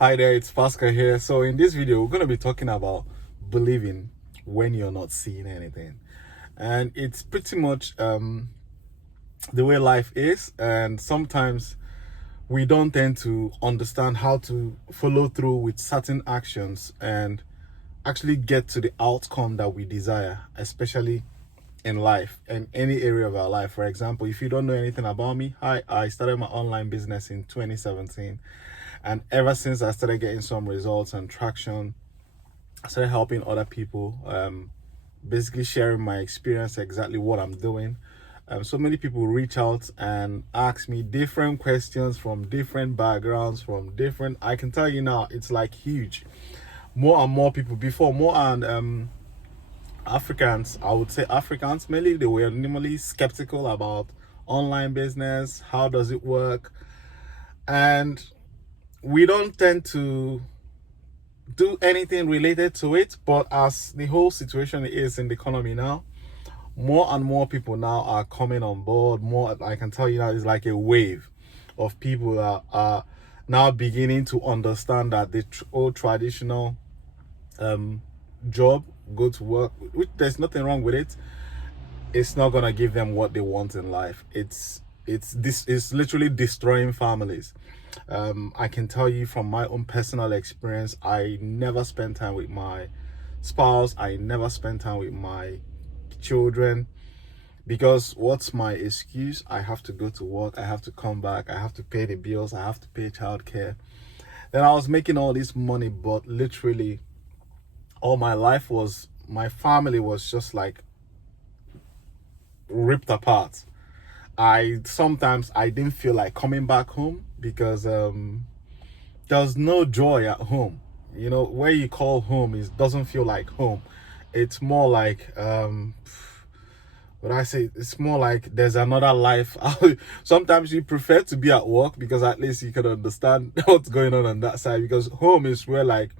Hi there, it's Pascal here. So in this video, we're going to be talking about believing when you're not seeing anything. And it's pretty much the way life is. And sometimes we don't tend to understand how to follow through with certain actions and actually get to the outcome that we desire, especially in life and any area of our life. For example, if you don't know anything about me, I started my online business in 2017, and ever since I started getting some results and traction, I started helping other people, basically sharing my experience, exactly what I'm doing. So many people reach out and ask me different questions from different backgrounds, from different, I can tell you now, it's like huge. More and more people before, more and Africans, I would say Africans mainly, they were normally skeptical about online business. How does it work? And we don't tend to do anything related to it. But as the whole situation is in the economy now, more and more people now are coming on board. More, I can tell you now, it's like a wave of people that are now beginning to understand that the old traditional job, go to work, which there's nothing wrong with it, it's not gonna give them what they want in life. It's literally destroying families. I can tell you from my own personal experience, I never spend time with my spouse, I never spend time with my children, because what's my excuse? I have to go to work, I have to come back, I have to pay the bills, I have to pay childcare. Then I was making all this money, but literally all my life was, my family was just like ripped apart. I sometimes I didn't feel like coming back home because there's no joy at home. You know, where you call home is doesn't feel like home. It's more like what I say, it's more like there's another life. Sometimes you prefer to be at work because at least you can understand what's going on that side, because home is where like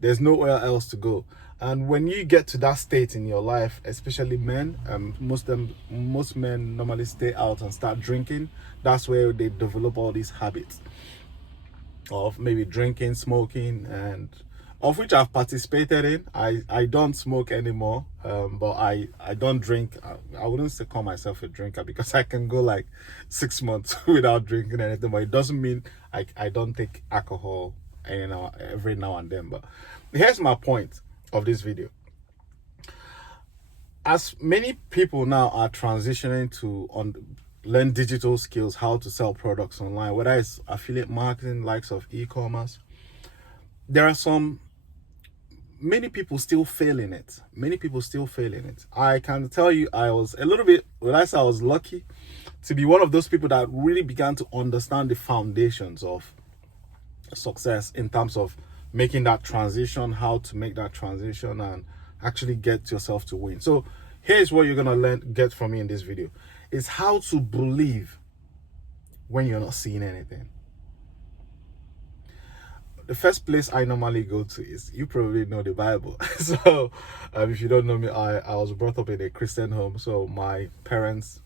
there's nowhere else to go. And when you get to that state in your life, especially men, most men normally stay out and start drinking. That's where they develop all these habits of maybe drinking, smoking, and of which I've participated in. I don't smoke anymore, but I don't drink. I wouldn't say call myself a drinker because I can go like 6 months without drinking anything, but it doesn't mean I don't take alcohol every now and then. But here's my point of this video. As many people now are transitioning to learn digital skills, how to sell products online, whether it's affiliate marketing, likes of e-commerce, there are many people still fail in it. Many people still fail in it. I can tell you, I was a little bit, well, I say I was lucky to be one of those people that really began to understand the foundations of success in terms of making that transition, how to make that transition and actually get yourself to win. So here's what you're gonna get from me in this video, is how to believe when you're not seeing anything. The first place I normally go to is, you probably know, the Bible. So if you don't know me, I was brought up in a Christian home. So my parents,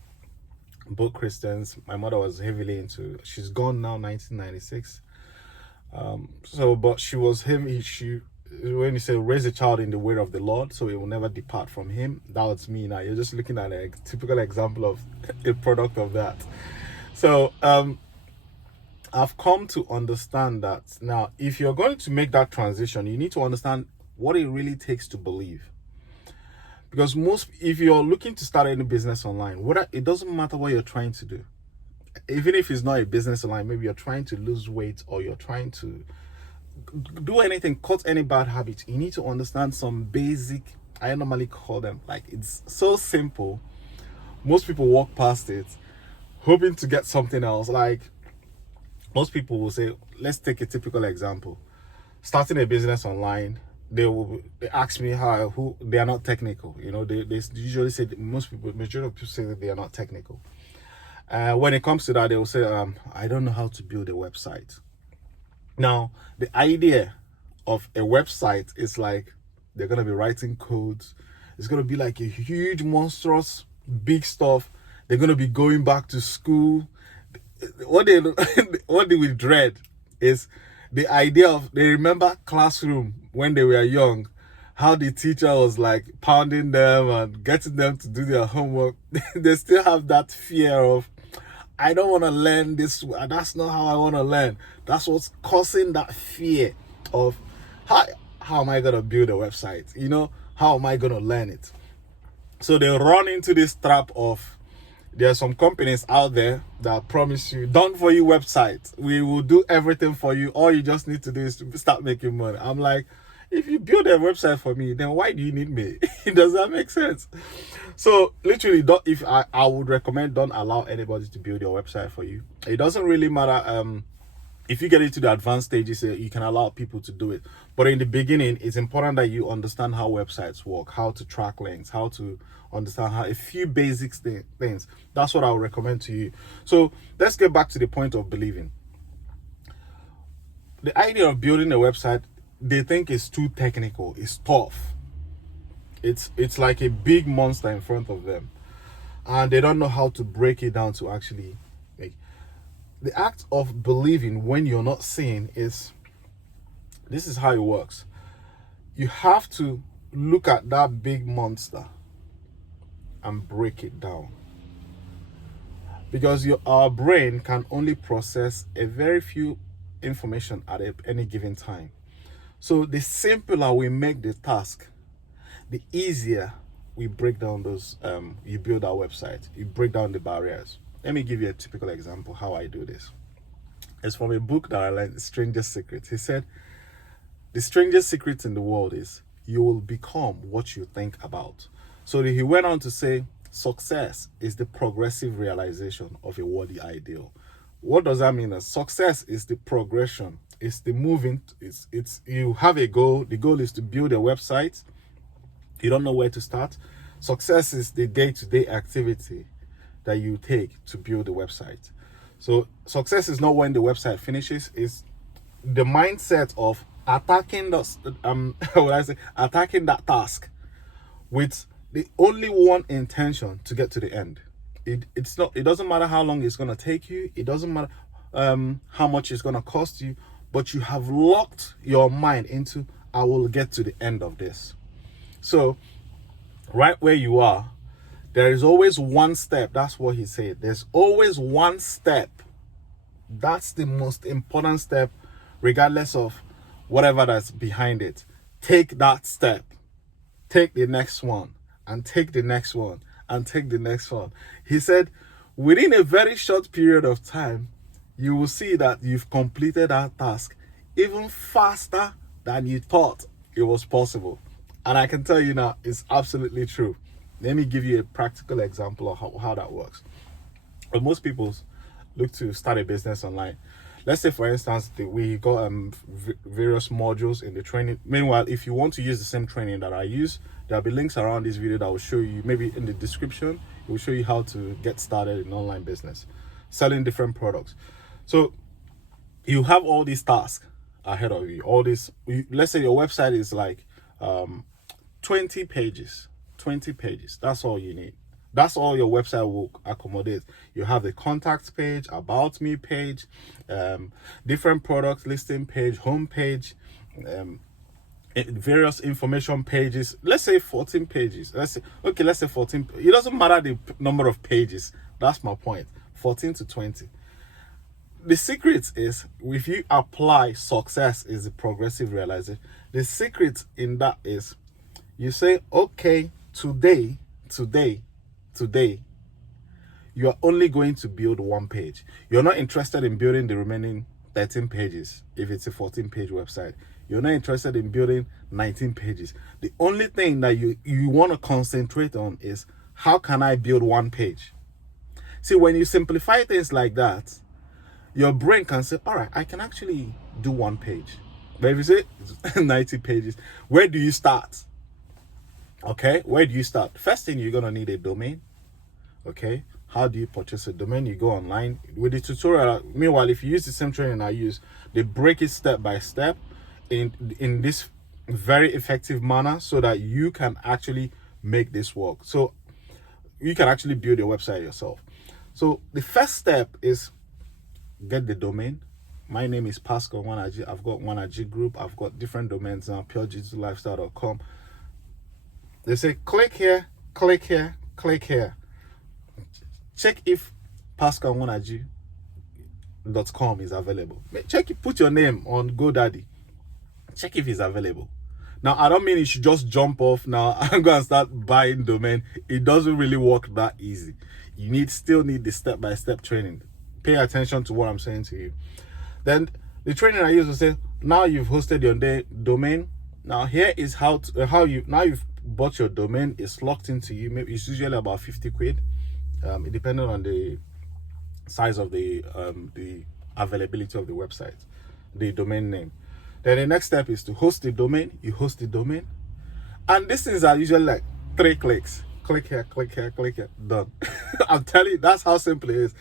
both Christians. My mother was heavily into, she's gone now, 1996. But she was heavy. When you say raise a child in the way of the Lord, so it will never depart from him. That was me. Now you're just looking at a typical example of a product of that. So I've come to understand that now, if you're going to make that transition, you need to understand what it really takes to believe. Because if you're looking to start any business online, it doesn't matter what you're trying to do. Even if it's not a business online, maybe you're trying to lose weight or you're trying to do anything, cut any bad habits, you need to understand some basic, I normally call them, like, it's so simple. Most people walk past it hoping to get something else. Like, most people will say, let's take a typical example. Starting a business online, they ask me who they are not technical. You know, they usually say, majority of people say that they are not technical. When it comes to that, they will say, I don't know how to build a website. Now, the idea of a website is like, they're going to be writing codes. It's going to be like a huge, monstrous, big stuff. They're going to be going back to school. What they will dread is the idea of, they remember classroom when they were young, how the teacher was like pounding them and getting them to do their homework. They still have that fear of, I don't want to learn this. That's not how I want to learn. That's what's causing that fear of how am I going to build a website? You know, how am I going to learn it? So they run into this trap of, there are some companies out there that promise you, done for you website. We will do everything for you. All you just need to do is to start making money. I'm like, if you build a website for me, then why do you need me? Does that make sense? So literally, if I would recommend, don't allow anybody to build your website for you. It doesn't really matter. If you get into the advanced stages, you can allow people to do it. But in the beginning, it's important that you understand how websites work, how to track links, how to understand how a few basic things. That's what I would recommend to you. So let's get back to the point of believing. The idea of building a website, they think is too technical, it's tough. It's like a big monster in front of them, and they don't know how to break it down to actually make. The act of believing when you're not seeing is, this is how it works. You have to look at that big monster and break it down, because our brain can only process a very few information at any given time. So the simpler we make the task, the easier we break down those, you build our website, you break down the barriers. Let me give you a typical example how I do this. It's from a book that I learned, The Strangest Secret. He said, the strangest secret in the world is you will become what you think about. So he went on to say, success is the progressive realization of a worthy ideal. What does that mean? Success is the progression. It's the moving. It's you have a goal. The goal is to build a website. You don't know where to start. Success is the day-to-day activity that you take to build a website. So success is not when the website finishes. It's the mindset of attacking attacking that task with the only one intention to get to the end. It doesn't matter how long it's going to take you. It doesn't matter how much it's going to cost you, but you have locked your mind into, I will get to the end of this. So right where you are, there is always one step. That's what he said. There's always one step. That's the most important step, regardless of whatever that's behind it. Take that step. Take the next one, and take the next one, and take the next one. He said, within a very short period of time, you will see that you've completed that task even faster than you thought it was possible. And I can tell you now, it's absolutely true. Let me give you a practical example of how that works. But most people look to start a business online. Let's say, for instance, we got various modules in the training. Meanwhile, if you want to use the same training that I use, there'll be links around this video that will show you, maybe in the description, it will show you how to get started in online business, selling different products. So you have all these tasks ahead of you. Let's say your website is like 20 pages. 20 pages. That's all you need. That's all your website will accommodate. You have the contact page, about me page, different product listing page, home page, various information pages. Let's say 14 pages. Let's say 14. It doesn't matter the number of pages. That's my point. 14 to 20. The secret is, if you apply success is the progressive realization. The secret in that is, you say, okay, today, you are only going to build one page. You're not interested in building the remaining 13 pages if it's a 14-page website. You're not interested in building 19 pages. The only thing that you want to concentrate on is, how can I build one page? See, when you simplify things like that, your brain can say, all right, I can actually do one page. But if you say 90 pages, where do you start? Okay, where do you start? First thing, you're going to need a domain. Okay, how do you purchase a domain? You go online with the tutorial. Meanwhile, if you use the same training I use, they break it step by step in this very effective manner, so that you can actually make this work. So you can actually build your website yourself. So the first step is get the domain. My name is Pascal Nwanaji. I've got Nwanaji Group. I've got different domains now, puredigitallifestyle.com. They say click here, click here, click here. Check if pascalnwanaji.com is available. Check it, put your name on GoDaddy. Check if it's available. Now, I don't mean you should just jump off now and go and start buying domain. It doesn't really work that easy. You still need the step-by-step training. Pay attention to what I'm saying to you. Then the training I use to say, now you've hosted your domain. Now here is how you've bought your domain. It's locked into you. Maybe it's usually about 50 quid. It depends on the size of the availability of the website, the domain name. Then the next step is to host the domain. You host the domain, and these things are usually like 3 clicks. Click here, click here, click here, done. I'm telling you, that's how simple it is.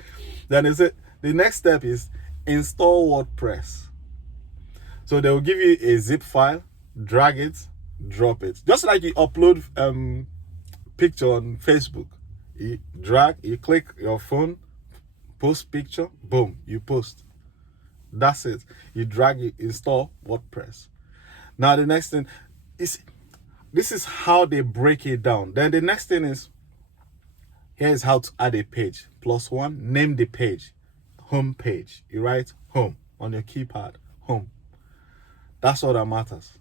Then the next step is install WordPress. So they will give you a zip file, drag it, drop it. Just like you upload picture on Facebook. You drag, you click your phone, post picture, boom, you post. That's it. You drag, you install WordPress. Now the next thing is, this is how they break it down. Then the next thing is, here's how to add a page. +1, name the page. Home page. You write home on your keypad. Home. That's all that matters.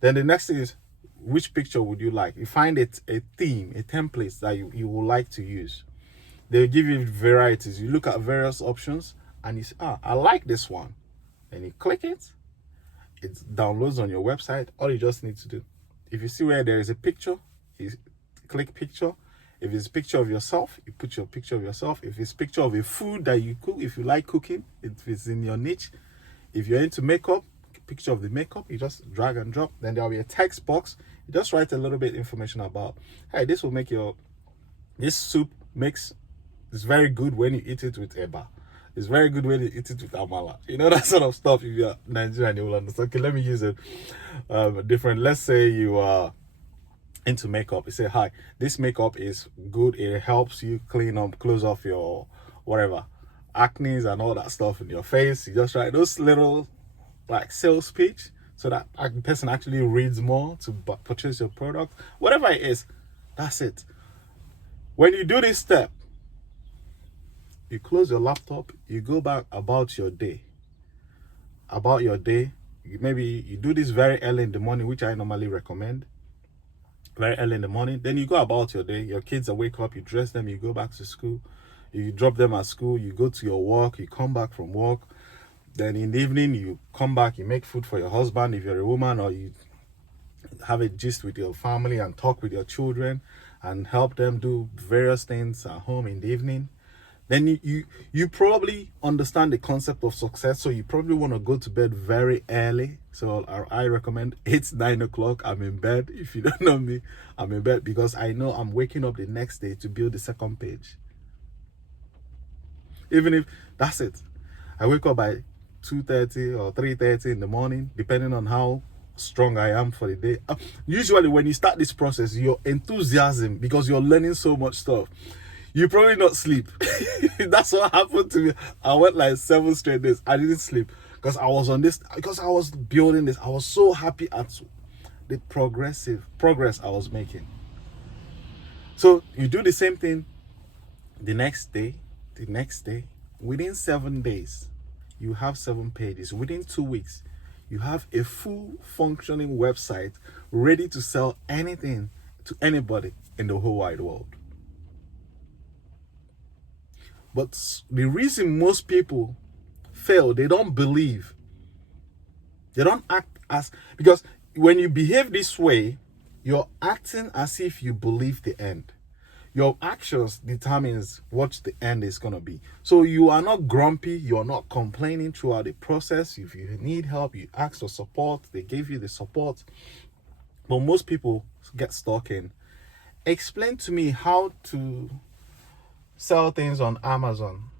Then the next thing is, which picture would you like? You find it a theme, a template that you would like to use. They'll give you varieties. You look at various options and you say, I like this one. Then you click it. It downloads on your website. All you just need to do, if you see where there is a picture, you click picture. If it's a picture of yourself, you put your picture of yourself. If it's a picture of a food that you cook, if you like cooking, if it's in your niche. If you're into makeup, picture of the makeup, you just drag and drop. Then there'll be a text box. You just write a little bit information about, hey, this will make this soup it's very good when you eat it with eba. It's very good when you eat it with amala. You know, that sort of stuff. If you're Nigerian, you will understand. Okay, let me use it different. Let's say you are into makeup. You say, hi, this makeup is good. It helps you close off your whatever, acne and all that stuff in your face. You just write those little like sales pitch so that the person actually reads more to purchase your product. Whatever it is, that's it. When you do this step, you close your laptop, you go back about your day. Maybe you do this very early in the morning, which I normally recommend. Very early in the morning. Then you go about your day. Your kids wake up, you dress them, you go back to school. You drop them at school, you go to your work, you come back from work. Then in the evening, you come back, you make food for your husband if you're a woman, or you have a gist with your family and talk with your children and help them do various things at home in the evening. Then you probably understand the concept of success, so you probably want to go to bed very early. So I recommend 8-9 o'clock. I'm in bed. If you don't know me, I'm in bed because I know I'm waking up the next day to build the second page. Even if that's it, I wake up by 2:30 or 3:30 in the morning, depending on how strong I am for the day. Usually when you start this process, your enthusiasm, because you're learning so much stuff, you probably not sleep. That's what happened to me. I went like 7 straight days. I didn't sleep because I was building this. I was so happy at the progress I was making. So you do the same thing the next day, within 7 days, you have 7 pages. Within 2 weeks, you have a full functioning website ready to sell anything to anybody in the whole wide world. But the reason most people fail, they don't believe. They don't act because when you behave this way, you're acting as if you believe the end. Your actions determines what the end is going to be. So you are not grumpy, you're not complaining throughout the process. If you need help, you ask for support, they give you the support. But most people get stuck in, explain to me how to sell things on Amazon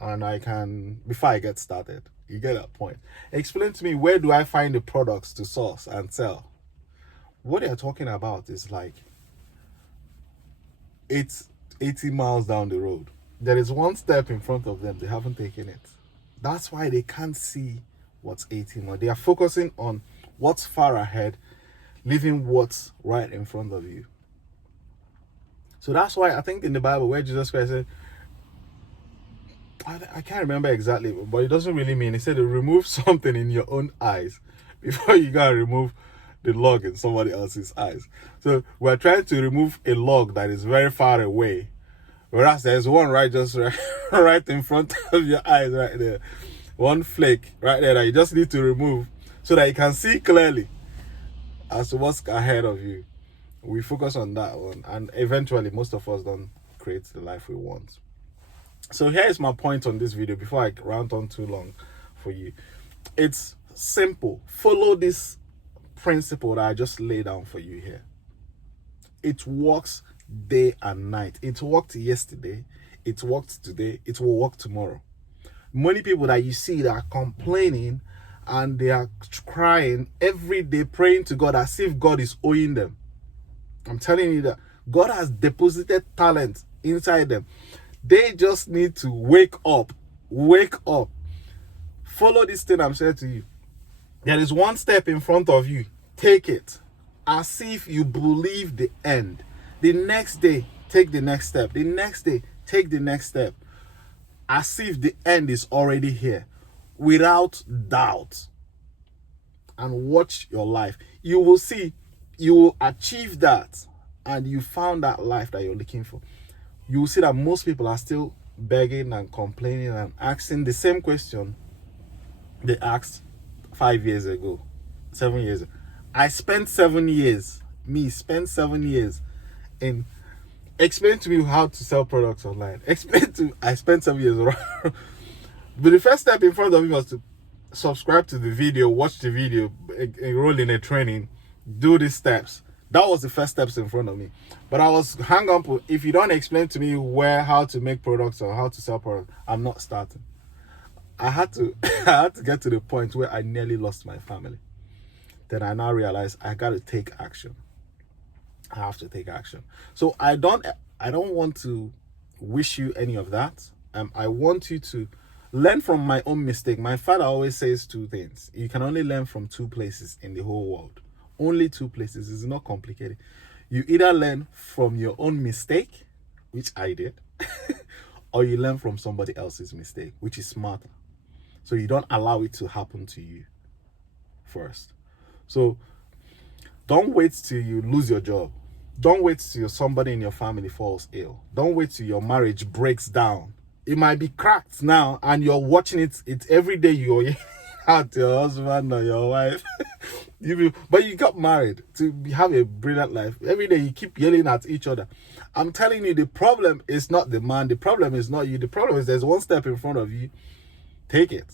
and I can, before I get started. You get that point. Explain to me, where do I find the products to source and sell? What they're talking about is like, it's 80 miles down the road. There is one step in front of them. They haven't taken it. That's why they can't see what's 18 months. They are focusing on what's far ahead, leaving what's right in front of you. So that's why I think in the Bible where Jesus Christ said, I can't remember exactly, but it doesn't really mean. He said to remove something in your own eyes before you gotta remove the log in somebody else's eyes. So we're trying to remove a log that is very far away, whereas there's one right right in front of your eyes right there. One flake right there that you just need to remove so that you can see clearly as to what's ahead of you. We focus on that one, and eventually most of us don't create the life we want. So here is my point on this video before I rant on too long for you. It's simple. Follow this principle that I just laid down for you here. It works day and night. It worked yesterday, it worked today, it will work tomorrow. Many people that you see that are complaining and they are crying every day, praying to God as if God is owing them. I'm telling you that God has deposited talent inside them. They just need to wake up. Wake up. Follow this thing I'm saying to you. There is one step in front of you. Take it. As if you believe the end. The next day, take the next step. The next day, take the next step. As if the end is already here. Without doubt. And watch your life. You will see, you will achieve that. And you found that life that you're looking for. You will see that most people are still begging and complaining and asking the same question they asked 5 years ago, 7 years ago. I spent 7 years, spent 7 years in explain to me how to sell products online. I spent 7 years around. But the first step in front of me was to subscribe to the video, watch the video, enroll in a training, do these steps. That was the first steps in front of me. But I was hung up. If you don't explain to me how to make products or how to sell products, I'm not starting. I had to get to the point where I nearly lost my family. Then I now realized I got to take action. I have to take action. So I don't want to wish you any of that. I want you to learn from my own mistake. My father always says two things. You can only learn from two places in the whole world. Only two places. It's not complicated. You either learn from your own mistake, which I did, or you learn from somebody else's mistake, which is smarter. So you don't allow it to happen to you first. So don't wait till you lose your job. Don't wait till somebody in your family falls ill. Don't wait till your marriage breaks down. It might be cracked now and you're watching it every day. You're out your husband or your wife. But you got married to have a brilliant life. Every day you keep yelling at each other. I'm telling you, the problem is not the man. The problem is not you. The problem is there's one step in front of you. Take it.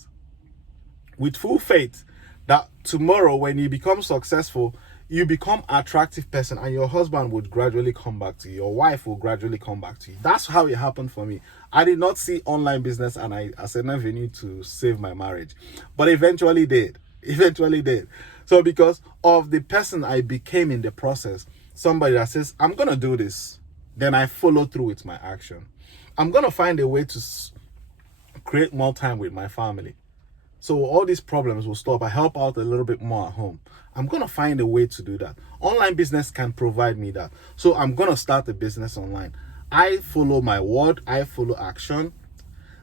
With full faith that tomorrow when you become successful, you become an attractive person and your husband would gradually come back to you. Your wife will gradually come back to you. That's how it happened for me. I did not see online business and as an avenue to save my marriage. But eventually did. So because of the person I became in the process, somebody that says, I'm going to do this, then I follow through with my action. I'm going to find a way to create more time with my family. So all these problems will stop. I help out a little bit more at home. I'm going to find a way to do that. Online business can provide me that. So I'm going to start a business online. I follow my word. I follow action.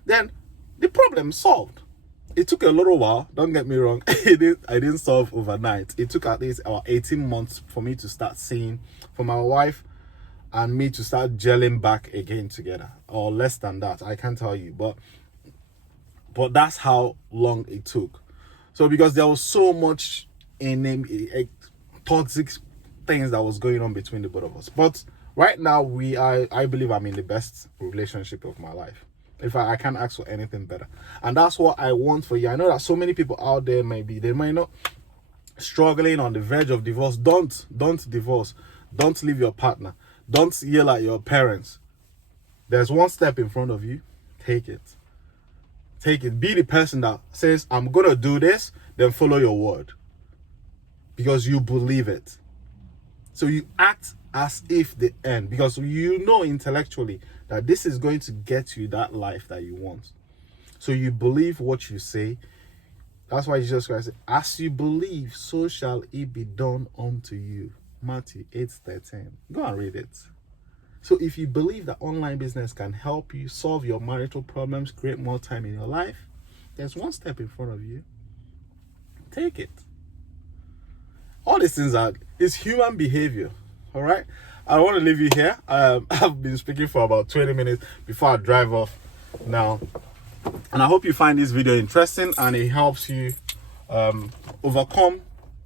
Then the problem is solved. It took a little while. Don't get me wrong. I didn't solve overnight. It took at least about 18 months for me to start seeing, for my wife and me to start gelling back again together. Or less than that. I can't tell you. But that's how long it took. So because there was so much toxic things that was going on between the both of us. But right now, I believe I'm in the best relationship of my life. In fact, I can't ask for anything better. And that's what I want for you. I know that so many people out there they might not struggling on the verge of divorce. Don't divorce. Don't leave your partner. Don't yell at your parents. There's one step in front of you. Take it. Take it. Be the person that says, I'm going to do this, then follow your word. Because you believe it. So you act as if the end. Because you know intellectually that this is going to get you that life that you want. So you believe what you say. That's why Jesus Christ said, as you believe, so shall it be done unto you. Matthew 8:13. Go and read it. So if you believe that online business can help you solve your marital problems, create more time in your life, there's one step in front of you. Take it. All these things is human behavior. All right. I don't want to leave you here. I've been speaking for about 20 minutes before I drive off now. And I hope you find this video interesting and it helps you overcome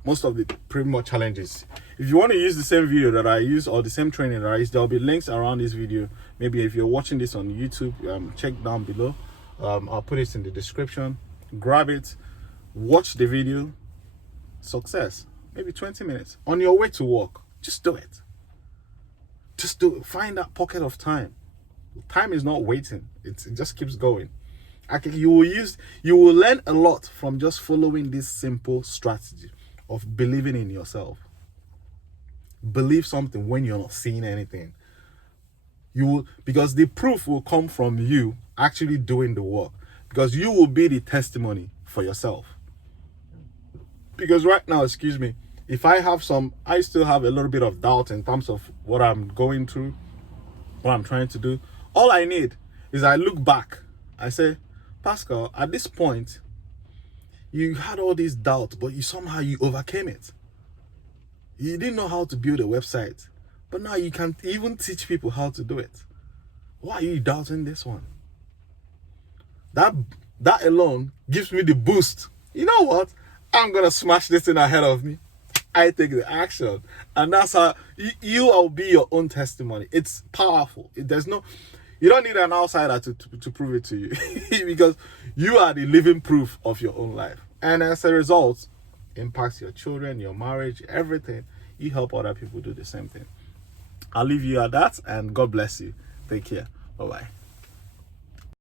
most of the pretty much challenges. If you want to use the same video that I use or the same training that I use, there'll be links around this video. Maybe if you're watching this on YouTube, check down below. I'll put it in the description. Grab it, watch the video. Success. Maybe 20 minutes on your way to work. Just do it. Just do it. Find that pocket of time. Time is not waiting. It just keeps going. You will learn a lot from just following this simple strategy of believing in yourself. Believe something when you're not seeing anything. Because the proof will come from you actually doing the work. Because you will be the testimony for yourself. Because right now, excuse me, if I still have a little bit of doubt in terms of what I'm going through, what I'm trying to do. All I need is I look back. I say, Pascal, at this point, you had all these doubts, but somehow you overcame it. You didn't know how to build a website, but now you can even teach people how to do it. Why are you doubting this one? That alone gives me the boost. You know what? I'm going to smash this thing ahead of me. I take the action. And that's how you will be your own testimony. It's powerful. You don't need an outsider to prove it to you. Because you are the living proof of your own life. And as a result, impacts your children, your marriage, everything. You help other people do the same thing. I'll leave you at that, and God bless you. Take care. Bye-bye.